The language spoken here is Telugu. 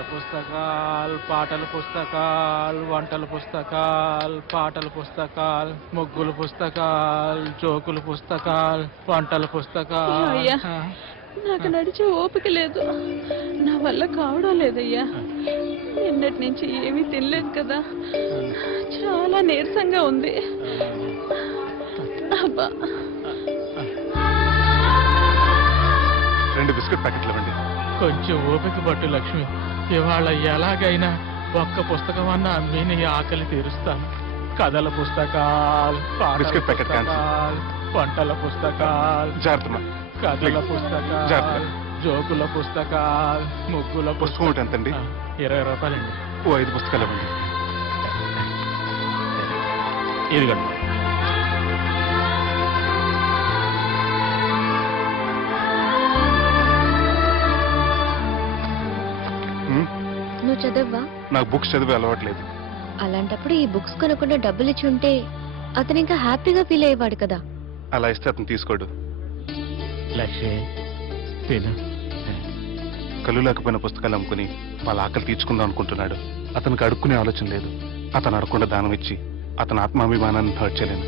ఆటల పుస్తకాలు, పాటల పుస్తకాలు, వంటల పుస్తకాలు, పాటల పుస్తకాలు, ముగ్గుల పుస్తకాలు, జోకుల పుస్తకాలు, వంటల పుస్తకాలు. అయ్యా, నాకు నడిచే ఓపిక లేదు, నా వల్ల కావడం లేదయ్యా. నిన్నటి నుంచి ఏమీ తినలేదు కదా, చాలా నీరసంగా ఉంది. అబ్బా, 2 బిస్కెట్ ప్యాకెట్లు ఇవ్వండి. కొంచెం ఓపిక పట్టు లక్ష్మి. ఇవాళ ఎలాగైనా ఒక్క పుస్తకం అన్నా అమ్మి నీ ఆకలి తీరుస్తాను. కథల పుస్తకాలు, పాటల బిస్కెట్ ప్యాకెట్ పుస్తకాలు, వంటల పుస్తకాలు, జాగ్రత్త. కథల పుస్తకాలు, జోకుల పుస్తకాలు, ముగ్గుల పుస్తకం ఒకటి ఎంతండి? 20 రూపాయలండి. 5 పుస్తకాలు ఇవ్వండి. ఇదిగోండి. నువ్వు చదవ్వా? నాకు బుక్స్ చదివే అలవాట్లేదు. అలాంటప్పుడు ఈ బుక్స్ కొనకుండా డబ్బులు ఇచ్చి ఉంటే అతను ఇంకా హ్యాపీగా ఫీల్ అయ్యేవాడు కదా. అలా ఇస్తే అతను తీసుకోడు. లక్ష్మి తిను. కళ్ళు లేకపోయిన పుస్తకాలు అమ్ముకుని వాళ్ళ ఆకలి తీర్చుకుందాం అనుకుంటున్నాడు. అతనికి అడుక్కునే ఆలోచన లేదు. అతను అడగకుండా దానం ఇచ్చి అతని ఆత్మాభిమానాన్ని హర్ట్ చేయలేను.